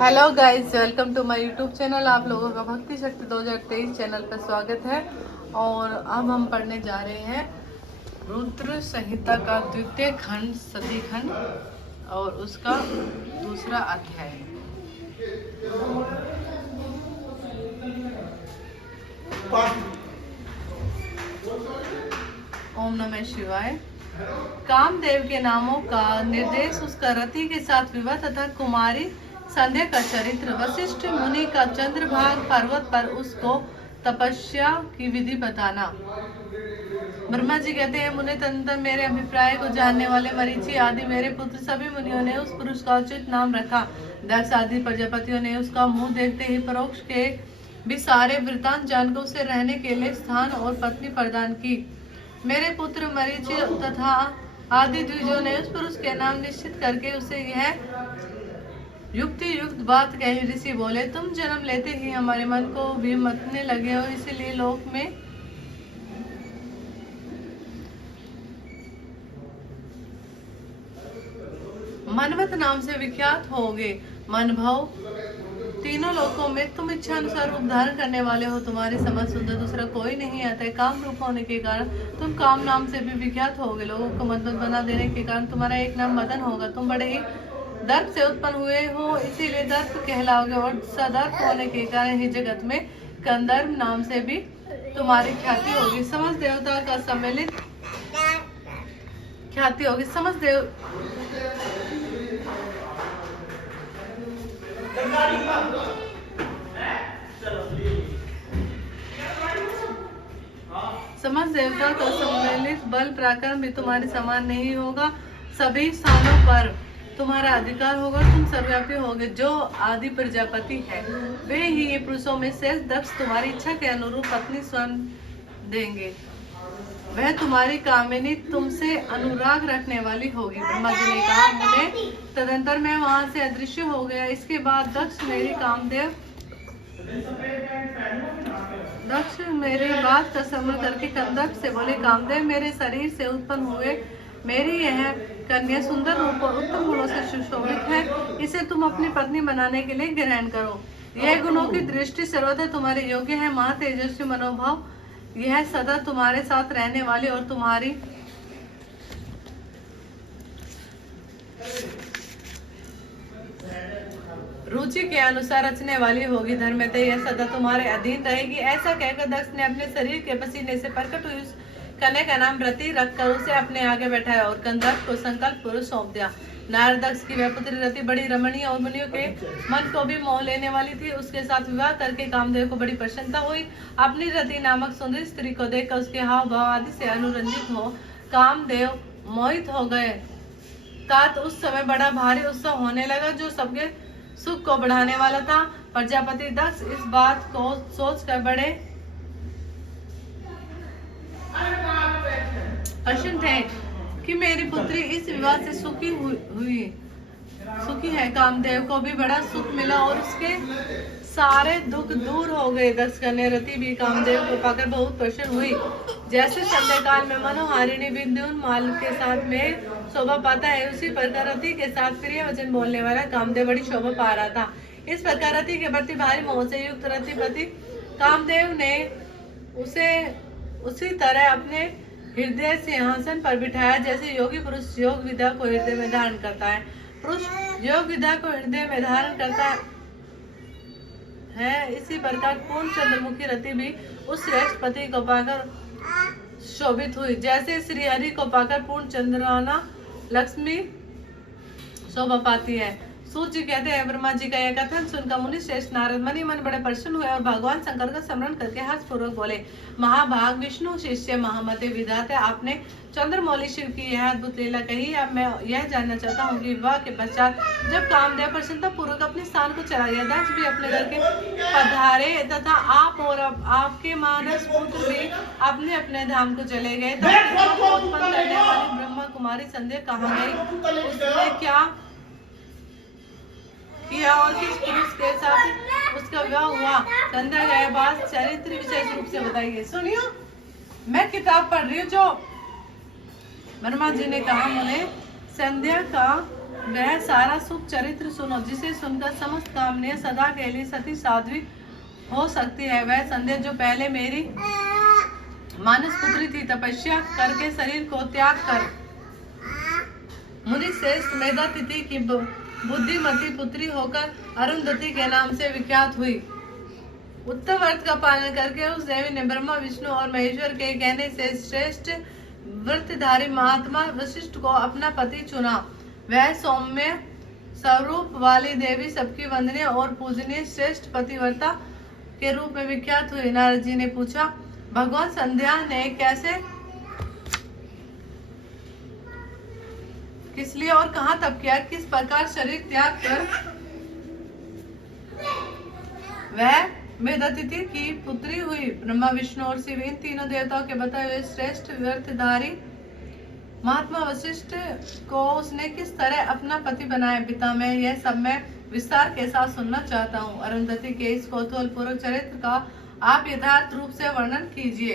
Hello guys, welcome to my YouTube channel. आप लोगों का भक्ति शक्ति 2023 चैनल पर स्वागत है। और अब हम पढ़ने जा रहे हैं रुद्र संहिता का द्वितीय खंड सती खंड और उसका दूसरा अध्याय। ओम नमः शिवाय। कामदेव के नामों का निर्देश उसका रति के साथ विवाह तथा कुमारी संध्या का चरित्र, वशिष्ठ मुनि का चंद्रभाग पर्वत पर उसको तपस्या की विधि बताना। ब्रह्मा जी कहते हैं, मुनि तदंतर मेरे अभिप्राय को जानने वाले मरीचि आदि मेरे पुत्र सभी मुनियों ने उस पुरुष का उचित नाम रखा। दक्ष आदि प्रजापतियों ने उसका मुंह देखते ही परोक्ष के भी सारे वृतांत जानकर उसे रहने के लिए स्थान और पत्नी प्रदान की। मेरे पुत्र मरीचि तथा आदि द्विजों ने उस पुरुष के नाम निश्चित करके उसे यह युक्ति युक्त बात कही। ऋषि बोले, तुम जन्म लेते ही हमारे मन को भी मतने लगे हो, इसीलिए लोक में मनमत नाम से विख्यात होगे। मन भाव तीनों लोकों में तुम इच्छा अनुसार रूप धारण करने वाले हो। तुम्हारे समझ सुंदर दूसरा कोई नहीं आता है। काम रूप होने के कारण तुम काम नाम से भी विख्यात होगे। लोगों को मदमत बना देने के कारण तुम्हारा एक नाम मदन होगा। तुम बड़े ही दर्प से उत्पन्न हुए हो, इसीलिए दर्प कहलाओगे। और सदर्प होने के कारण ही जगत में कंदर्प नाम से भी तुम्हारी ख्याति होगी। समस्त देवता का सम्मिलित ख्याति होगी। समस्त देवता का सम्मिलित बल पराक्रम भी तुम्हारे समान नहीं होगा। सभी स्थानों पर तुम्हारा अधिकार होगा। तुम सर्वव्यापी होगे। जो आदि प्रजापति है वे ही ये पुरुषों में से दक्ष तुम्हारी इच्छा के अनुरूप पत्नी स्वयं देंगे। वह तुम्हारी कामिनी तुमसे अनुराग रखने वाली होगी। ब्रह्मा जी ने कहा, मुने तदंतर मैं वहां से अदृश्य हो गया। इसके बाद दक्ष मेरी बात का स्मरण करके कंदर्प से बोले, कामदेव मेरे शरीर से उत्पन्न हुए मेरी यह कन्या सुंदर रूप और उत्तम गुणों से सुशोभित है। इसे तुम अपनी पत्नी बनाने के लिए ग्रहण करो। यह गुणों की दृष्टि सर्वथा तुम्हारे योग्य है। महा तेजस्वी मनोभाव, यह सदा तुम्हारे साथ रहने वाली और तुम्हारी रुचि के अनुसार रचने वाली होगी। धर्मतः यह सदा तुम्हारे अधीन रहेगी। ऐसा कहकर दक्ष ने अपने शरीर के पसीने से प्रकट हुई उस कन्या का नाम रति रखकर उसे अपने आगे बैठाया और कंदर्प को संकल्प पुरुष सौंप दिया। नारद दक्ष की वह पुत्री रति बड़ी रमणीय और मुनियों के मन को भी मोह लेने वाली थी। उसके साथ विवाह करके कामदेव को बड़ी प्रसन्नता हुई। अपनी रति नामक सुंदर स्त्री को देखकर उसके हाव भाव आदि से अनुरंजित हो कामदेव मोहित हो गए। तात उस समय बड़ा भारी उत्सव होने लगा जो सबके सुख को बढ़ाने वाला था। प्रजापति दक्ष इस बात को सोचकर बड़े प्रसन्न थे कि मेरी पुत्री इस विवाह से सुखी है। कामदेव को भी बड़ा सुख मिला और उसके सारे दुख दूर हो गए। दक्ष कन्या रति भी कामदेव को पाकर बहुत प्रसन्न हुई। जैसे संध्या काल में मनोहारिणी विद्युन माल के साथ में शोभा पाता है, उसी प्रकार रति के साथ प्रिय वचन बोलने वाला कामदेव बड़ी शोभा पा रहा था। इस प्रकार रति के प्रति भारी मोह से युक्त रतिपति कामदेव ने उसे उसी तरह अपने हृदय सिंहासन पर बिठाया जैसे योगी पुरुष योग विद्या को हृदय में धारण करता है। पुरुष योग विद्या को हृदय में धारण करता है। इसी प्रकार पूर्ण चंद्रमुखी रति भी उस श्रेष्ठ पति को पाकर शोभित हुई, जैसे श्री हरि को पाकर पूर्ण चंद्राना लक्ष्मी शोभा पाती है। सूत जी कहते हैं, ब्रह्मा जी का यह कथन सुनकर मुनि श्रेष्ठ नारद मनि मन बड़े प्रसन्न हुए और भगवान शंकर का स्मरण करके हास्य पूर्वक बोले, महाभाग विष्णु शिष्य महामते विधाते, आपने चंद्रमौली शिव की यह अद्भुत लीला कही। अब मैं यह जानना चाहता हूँ कि विवाह के पश्चात जब कामदेव प्रसन्नता पूर्वक अपने स्थान को चला गया, दक्ष भी अपने घर के पधारे तथा आप और आपके मानस पुत्र भी अपने अपने धाम को चले गए, उत्पन्न करने वाली ब्रह्मा कुमारी संध्या कहाँ गई? उसने क्या किया और किस पुरुष के साथ उसका विवाह हुआ? संध्या का बात चरित्र विशेष रूप से बताइए। सुनियो, मैं किताब पढ़ रही हूँ जो ब्रह्मा जी ने कहा, मुने संध्या का वह सारा सुख चरित्र सुनो, जिसे सुनकर समस्त कामनाएं सदा के लिए सती साध्वी हो सकती है। वह संध्या जो पहले मेरी मानस पुत्री थी, तपस्या करके शरीर को त्याग कर मुनि श्रेष्ठ मेधातिथि की बुद्धिमती पुत्री होकर अरुंधति के नाम से विख्यात हुई। उत्तर व्रत का पालन करके उस देवी ने ब्रह्मा विष्णु और महेश्वर के कहने से श्रेष्ठ व्रतधारी महात्मा वशिष्ठ को अपना पति चुना। वह सौम्य स्वरूप वाली देवी सबकी वंदनीय और पूजनीय श्रेष्ठ पतिव्रता के रूप में विख्यात हुई। नारद जी ने पूछा, भगवान संध्या ने कैसे, किस लिए और कहां तप किया, किस प्रकार शरीर त्याग कर वह मेधातिथि की पुत्री हुई। ब्रह्मा विष्णु और शिव इन तीनों देवताओं के बताए हुए श्रेष्ठ व्रतधारी महात्मा वशिष्ठ को उसने किस तरह अपना पति बनाया, पिता में यह सब मैं विस्तार के साथ सुनना चाहता हूँ। अरुंधति के इस कौतूहलपूर्वक चरित्र का आप यथार्थ रूप से वर्णन कीजिए।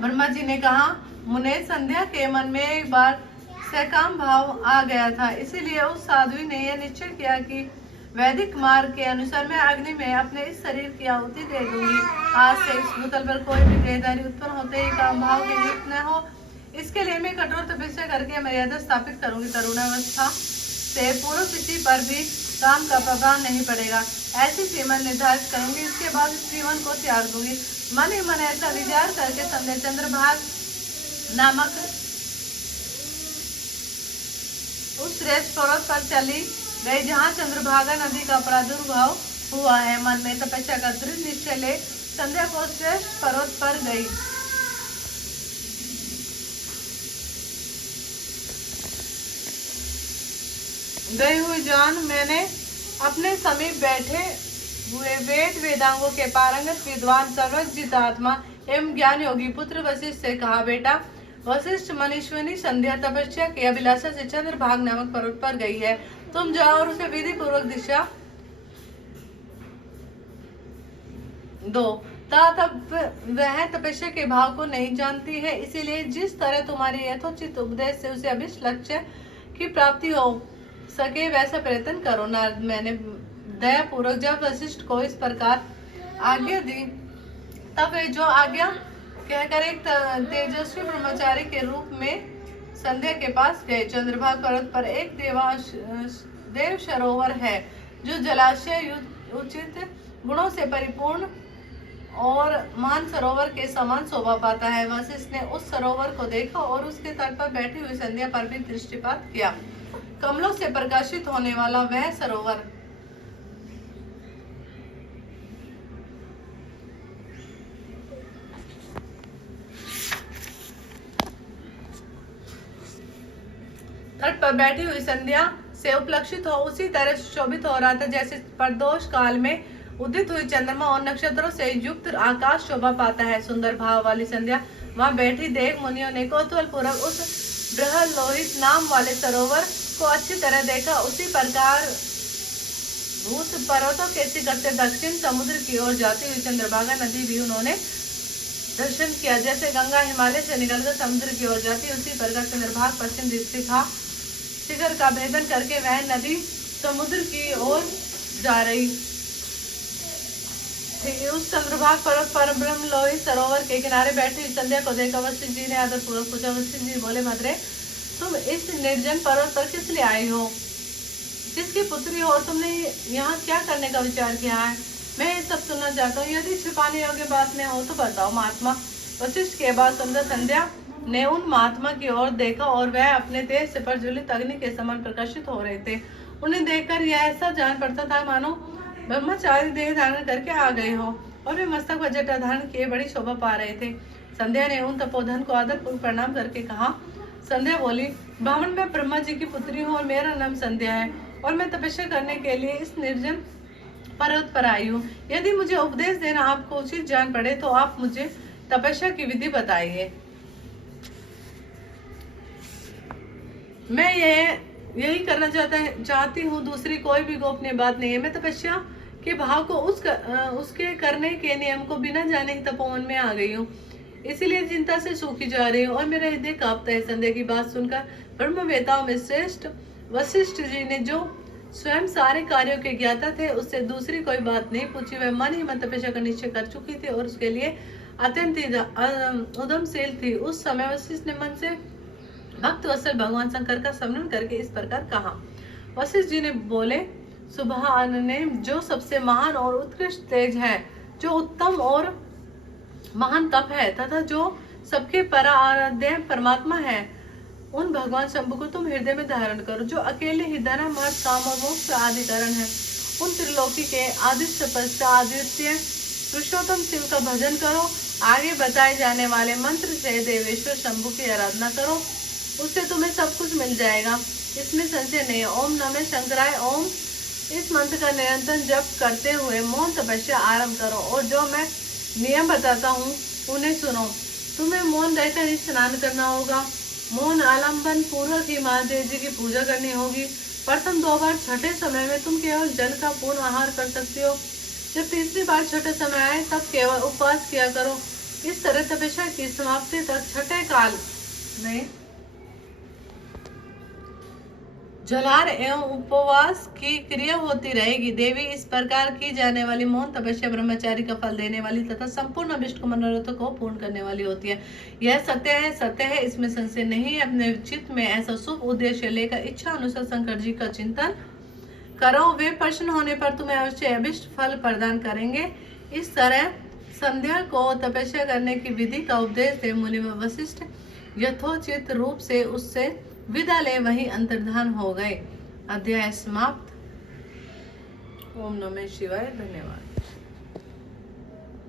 ब्रह्मा जी ने कहा, मुने, संध्या के मन में एक बार सकाम भाव आ गया था, इसीलिए उस साध्वी ने यह निश्चय किया कि वैदिक मार्ग के अनुसार मैं अग्नि में अपने इस शरीर की आहुति दे दूंगी। आज से इस भूतल पर कोई भी देहधारी उत्पन्न होते ही काम भाव के युक्त न हो, इसके लिए मैं कठोर तपस्या करके मर्यादा स्थापित करूंगी। तरुणावस्था से पूर्व किसी पर भी काम का प्रभाव नहीं पड़ेगा, ऐसी सीमा निर्धारित करूंगी। इसके बाद इस जीवन को त्याग दूंगी। मन ही मन ऐसा विचार करके संध्या चंद्रभाग नामक उस श्रेष्ठ पर्वत पर चली गई, जहाँ चंद्रभागा नदी का प्रादुर्भाव हुआ है। मन में तपस्या का दृढ़ निश्चय ले संध्या को श्रेष्ठ पर्वत पर गई। गई हुई जान मैंने अपने समीप बैठे हुए वेद वेदांगों के पारंगत विद्वान सर्वजित आत्मा एवं ज्ञान योगी पुत्र वशिष्ठ से कहा, बेटा वशिष्ठ, मनीश्वरी संध्या तपस्या की अभिलाषा से चंद्रभाग नामक पर्वत पर गई है। तुम जाओ और उसे विधि पूर्वक दिशा दो। वह तपस्या के भाव को नहीं जानती है, इसीलिए जिस तरह तुम्हारी यथोचित उपदेश से उसे अभिष्ट लक्ष्य की प्राप्ति हो सके वैसा प्रयत्न करो। नारद, मैंने दया पूर्वक जब वशिष्ठ को इस प्रकार आज्ञा दी, तब वे जो आज्ञा कहकर एक तेजस्वी ब्रह्मचारी के रूप में संध्या के पास गए। चंद्रभाग पर्वत पर एक देव सरोवर है, जो जलाशय उचित गुणों से परिपूर्ण और मान सरोवर के समान शोभा पाता है। वशिष्ठ ने उस सरोवर को देखा और उसके तट पर बैठी हुई संध्या पर भी दृष्टिपात किया। कमलों से प्रकाशित होने वाला वह सरोवर तट पर बैठी हुई संध्या से उपलक्षित हो उसी तरह शोभित हो रहा था, जैसे प्रदोष काल में उदित हुई चंद्रमा और नक्षत्रों से युक्त आकाश शोभा पाता है। सुंदर भाव वाली संध्या वहां बैठी देव मुनियों ने कौतूहल पूर्वक उस बृहलोहित नाम वाले सरोवर को अच्छी तरह देखा। उसी प्रकार भूत पर्वतों के शिखर से दक्षिण समुद्र की ओर जाती हुई चंद्रभागा नदी भी उन्होंने दर्शन किया। जैसे गंगा हिमालय से निकलकर समुद्र की ओर जाती है, उसी प्रकार चंद्रभाग पश्चिम दिशा शिखर का भेदन करके वह नदी समुद्र की ओर जा रही थी। उस चंद्रभाग पर्वत पर ब्रह्मलोही सरोवर के किनारे बैठी संध्या को देखा वशिष्ठ जी ने आदर पूर्वक पूछा। वशिष्ठ जी बोले, भद्रे, तुम इस निर्जन पर्वत पर किस लिए आई हो, किसकी पुत्री हो और तुमने यहाँ क्या करने का विचार किया है? मैं ये सब सुनना चाहता हूँ। यदि छिपाने योग्य बात नहीं हो तो बताओ। महात्मा वशिष्ठ के बाद सुंदर संध्या ने उन महात्मा की ओर देखा और वह अपने तेज से प्रज्वलित अग्नि के समान प्रकाशित हो रहे थे। उन्हें देखकर यह ऐसा जान पड़ता था मानो ब्रह्मचारी देह धारण करके आ गए हो और वे मस्तक पर जटा धारण किए बड़ी शोभा पा रहे थे। संध्या ने उन तपोधन को आदरपूर्वक प्रणाम करके कहा। संध्या बोली, ब्राह्मण, मैं ब्रह्मा जी की पुत्री हूँ और मेरा नाम संध्या है और मैं तपस्या करने के लिए इस निर्जन पर्वत पर आई हूँ। यदि मुझे उपदेश देना आपको उचित जान पड़े तो आप मुझे तपस्या की विधि बताइए। मैं यही करना चाहती हूँ, दूसरी कोई भी गोपनीय बात नहीं है। मैं तपस्या के भाव को उसके करने के नियम को बिना जाने ही तपोवन में आ गई हूँ, इसीलिए चिंता से सूखी जा रही हूँ और मेरा हृदय कांपता है। संध्या की बात सुनकर ब्रह्मवेताओं में श्रेष्ठ वशिष्ठ जी ने जो स्वयं सारे कार्यों के ज्ञाता थे, उससे दूसरी कोई बात नहीं पूछी। वह मन ही मन तपस्या का निश्चय कर चुकी थी और उसके लिए अत्यंत उद्यमशील थी। उस समय वशिष्ठ ने मन से भक्त वत्सल भगवान शंकर का स्मरण करके इस प्रकार कहा। वशिष्ठ जी ने बोले, सुबह ने जो सबसे महान और उत्कृष्ट तेज है, जो उत्तम और महान तप है तथा जो सबके पराराध्य परमात्मा है, उन भगवान शंभु को तुम हृदय में धारण करो, जो अकेले ही धन मर्द काम और मोक्ष आदि कारण है। उन त्रिलोकी के आदित्य पश्चात आदित्य पुरुषोत्तम शिव का भजन करो। आगे बताए जाने वाले मंत्र से देवेश्वर शंभु की आराधना करो, उससे तुम्हें सब कुछ मिल जाएगा, इसमें संशय नहीं। ओम नमः शंकराय ओम इस मंत्र का निरंतर जप करते हुए मौन तपस्या आरंभ करो और जो मैं नियम बताता हूँ उन्हें सुनो। तुम्हें मौन रहकर ही स्नान करना होगा। मौन आलंबन पूर्वक ही महादेव जी की पूजा करनी होगी। प्रथम 2 बार छठे समय में तुम केवल जल का पूर्ण आहार कर सकती हो। जब तीसरी बार छठे समय आए तब केवल उपवास किया करो। इस तरह तपस्या की समाप्ति तक छठे काल में जलार एवं उपवास की क्रिया होती रहेगी। देवी, इस प्रकार की जाने वाली मौन तपस्या ब्रह्मचारी का फल देने वाली तथा संपूर्ण अभिष्ट मनोरथों को पूर्ण करने वाली होती है। यह सत्य है, इसमें संशय नहीं है। अपने चित्त में ऐसा शुभ उद्देश्य लेकर इच्छा अनुसार शंकर जी का चिंतन करो, वे प्रसन्न होने पर तुम्हें अवश्य अभिष्ट फल प्रदान करेंगे। इस तरह संध्या को तपस्या करने की विधि का उपदेश दे मुनि वशिष्ठ यथोचित रूप से उससे विदा ले वही अंतर्धान हो गए। अध्याय समाप्त। ओम नमः शिवाय। धन्यवाद।